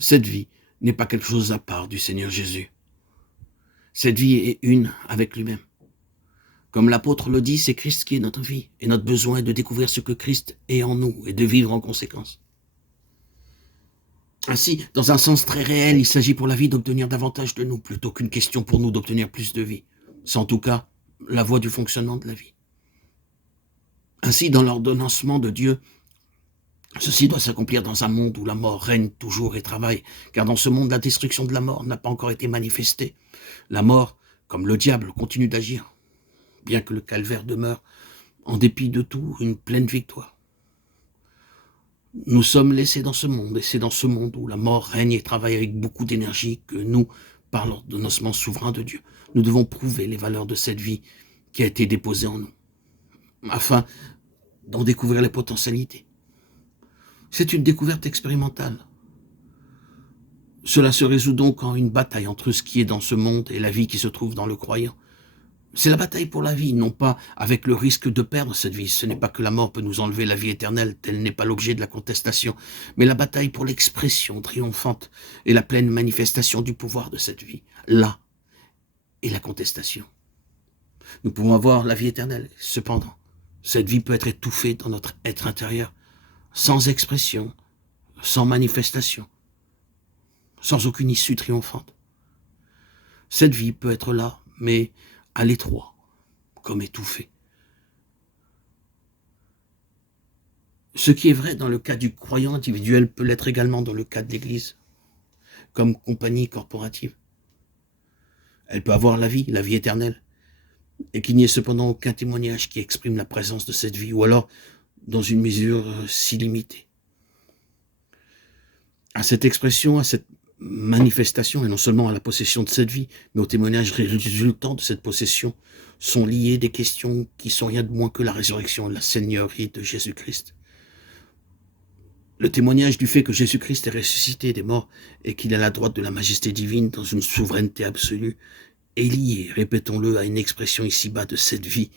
Cette vie n'est pas quelque chose à part du Seigneur Jésus. Cette vie est une avec lui-même. Comme l'apôtre le dit, c'est Christ qui est notre vie, et notre besoin est de découvrir ce que Christ est en nous et de vivre en conséquence. Ainsi, dans un sens très réel, il s'agit pour la vie d'obtenir davantage de nous, plutôt qu'une question pour nous d'obtenir plus de vie. C'est en tout cas la voie du fonctionnement de la vie. Ainsi, dans l'ordonnancement de Dieu, ceci doit s'accomplir dans un monde où la mort règne toujours et travaille, car dans ce monde, la destruction de la mort n'a pas encore été manifestée. La mort, comme le diable, continue d'agir, bien que le calvaire demeure, en dépit de tout, une pleine victoire. Nous sommes laissés dans ce monde, et c'est dans ce monde où la mort règne et travaille avec beaucoup d'énergie que nous, par l'ordonnancement souverain de Dieu, nous devons prouver les valeurs de cette vie qui a été déposée en nous, afin d'en découvrir les potentialités. C'est une découverte expérimentale. Cela se résout donc en une bataille entre ce qui est dans ce monde et la vie qui se trouve dans le croyant. C'est la bataille pour la vie, non pas avec le risque de perdre cette vie. Ce n'est pas que la mort peut nous enlever la vie éternelle, tel n'est pas l'objet de la contestation, mais la bataille pour l'expression triomphante et la pleine manifestation du pouvoir de cette vie. Là est la contestation. Nous pouvons avoir la vie éternelle, cependant, cette vie peut être étouffée dans notre être intérieur, sans expression, sans manifestation, sans aucune issue triomphante. Cette vie peut être là, mais à l'étroit, comme étouffée. Ce qui est vrai dans le cas du croyant individuel peut l'être également dans le cas de l'Église, comme compagnie corporative. Elle peut avoir la vie éternelle, et qu'il n'y ait cependant aucun témoignage qui exprime la présence de cette vie, ou alors dans une mesure si limitée. À cette expression, à cette manifestation, et non seulement à la possession de cette vie, mais aux témoignages résultant de cette possession, sont liées des questions qui sont rien de moins que la résurrection et la seigneurie de Jésus-Christ. Le témoignage du fait que Jésus-Christ est ressuscité des morts et qu'il est à la droite de la majesté divine dans une souveraineté absolue est lié, répétons-le, à une expression ici-bas de cette vie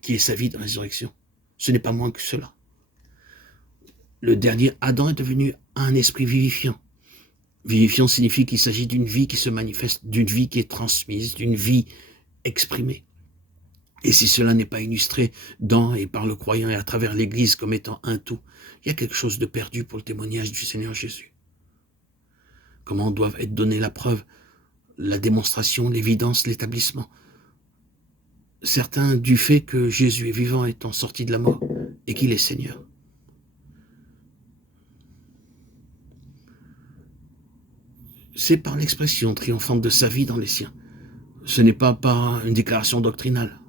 qui est sa vie de résurrection. Ce n'est pas moins que cela. Le dernier Adam est devenu un esprit vivifiant. Vivifiant signifie qu'il s'agit d'une vie qui se manifeste, d'une vie qui est transmise, d'une vie exprimée. Et si cela n'est pas illustré dans et par le croyant et à travers l'Église comme étant un tout, il y a quelque chose de perdu pour le témoignage du Seigneur Jésus. Comment doivent être données la preuve, la démonstration, l'évidence, l'établissement? Certains du fait que Jésus est vivant étant sorti de la mort et qu'il est Seigneur. C'est par l'expression triomphante de sa vie dans les siens. Ce n'est pas par une déclaration doctrinale.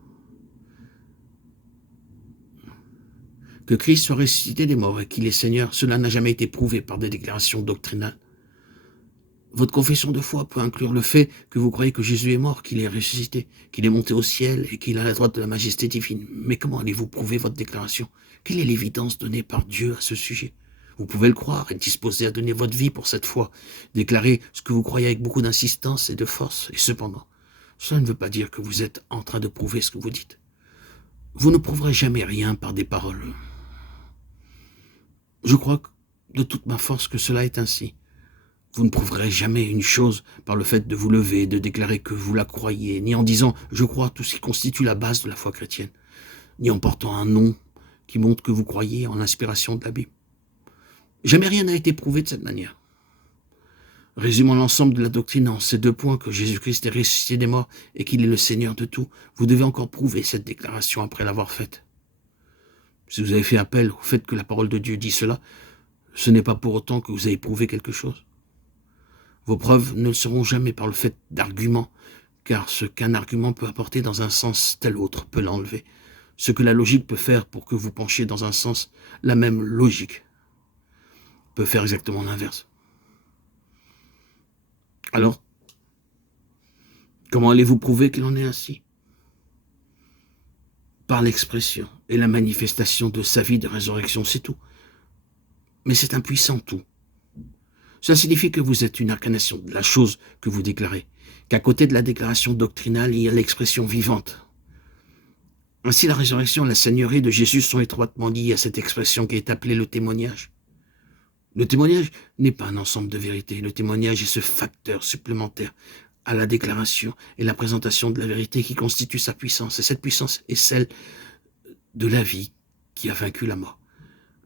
Que Christ soit ressuscité des morts et qu'il est Seigneur, cela n'a jamais été prouvé par des déclarations doctrinales. Votre confession de foi peut inclure le fait que vous croyez que Jésus est mort, qu'il est ressuscité, qu'il est monté au ciel et qu'il est à la droite de la majesté divine. Mais comment allez-vous prouver votre déclaration? Quelle est l'évidence donnée par Dieu à ce sujet? Vous pouvez le croire, être disposé à donner votre vie pour cette foi, déclarer ce que vous croyez avec beaucoup d'insistance et de force, et cependant, cela ne veut pas dire que vous êtes en train de prouver ce que vous dites. Vous ne prouverez jamais rien par des paroles. Je crois de toute ma force que cela est ainsi. Vous ne prouverez jamais une chose par le fait de vous lever et de déclarer que vous la croyez, ni en disant « je crois » tout ce qui constitue la base de la foi chrétienne, ni en portant un nom qui montre que vous croyez en l'inspiration de la Bible. Jamais rien n'a été prouvé de cette manière. Résumons l'ensemble de la doctrine en ces 2 points, que Jésus-Christ est ressuscité des morts et qu'il est le Seigneur de tout. Vous devez encore prouver cette déclaration après l'avoir faite. Si vous avez fait appel au fait que la parole de Dieu dit cela, ce n'est pas pour autant que vous avez prouvé quelque chose. Vos preuves ne le seront jamais par le fait d'arguments, car ce qu'un argument peut apporter dans un sens, tel autre peut l'enlever. Ce que la logique peut faire pour que vous penchiez dans un sens, la même logique peut faire exactement l'inverse. Alors, comment allez-vous prouver qu'il en est ainsi? Par l'expression et la manifestation de sa vie de résurrection, c'est tout. Mais c'est un puissant tout. Cela signifie que vous êtes une incarnation de la chose que vous déclarez, qu'à côté de la déclaration doctrinale, il y a l'expression vivante. Ainsi, la résurrection et la seigneurie de Jésus sont étroitement liées à cette expression qui est appelée le témoignage. Le témoignage n'est pas un ensemble de vérités. Le témoignage est ce facteur supplémentaire à la déclaration et la présentation de la vérité qui constitue sa puissance. Et cette puissance est celle de la vie qui a vaincu la mort.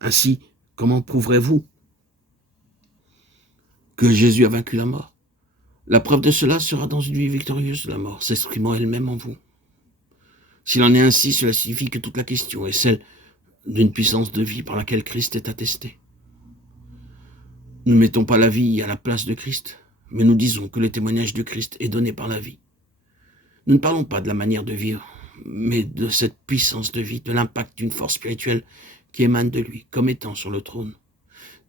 Ainsi, comment prouverez-vous que Jésus a vaincu la mort? La preuve de cela sera dans une vie victorieuse de la mort, s'exprimant elle-même en vous. S'il en est ainsi, cela signifie que toute la question est celle d'une puissance de vie par laquelle Christ est attesté. Nous ne mettons pas la vie à la place de Christ, mais nous disons que le témoignage de Christ est donné par la vie. Nous ne parlons pas de la manière de vivre, mais de cette puissance de vie, de l'impact d'une force spirituelle qui émane de lui, comme étant sur le trône,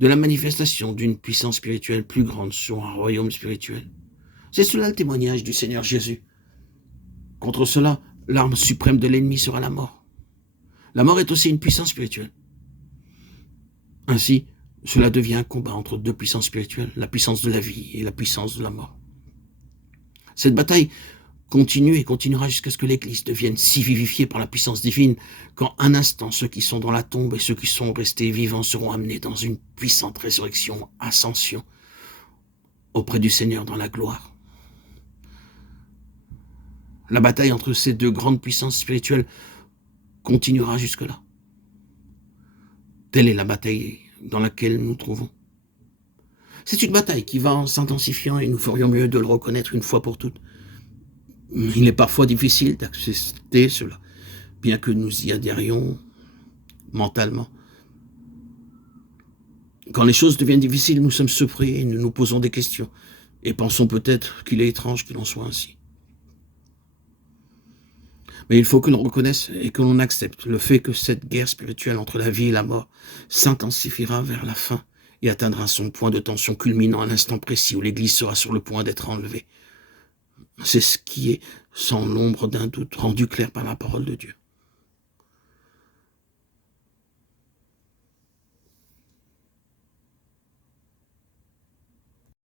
de la manifestation d'une puissance spirituelle plus grande sur un royaume spirituel. C'est cela le témoignage du Seigneur Jésus. Contre cela, l'arme suprême de l'ennemi sera la mort. La mort est aussi une puissance spirituelle. Ainsi, cela devient un combat entre deux puissances spirituelles, la puissance de la vie et la puissance de la mort. Cette bataille continue et continuera jusqu'à ce que l'Église devienne si vivifiée par la puissance divine qu'en un instant, ceux qui sont dans la tombe et ceux qui sont restés vivants seront amenés dans une puissante résurrection, ascension, auprès du Seigneur dans la gloire. La bataille entre ces deux grandes puissances spirituelles continuera jusque-là. Telle est la bataille dans laquelle nous nous trouvons. C'est une bataille qui va en s'intensifiant et nous ferions mieux de le reconnaître une fois pour toutes. Il est parfois difficile d'accepter cela, bien que nous y adhérions mentalement. Quand les choses deviennent difficiles, nous sommes surpris et nous nous posons des questions et pensons peut-être qu'il est étrange qu'il en soit ainsi. Mais il faut que l'on reconnaisse et que l'on accepte le fait que cette guerre spirituelle entre la vie et la mort s'intensifiera vers la fin et atteindra son point de tension culminant à l'instant précis où l'Église sera sur le point d'être enlevée. C'est ce qui est, sans l'ombre d'un doute, rendu clair par la parole de Dieu.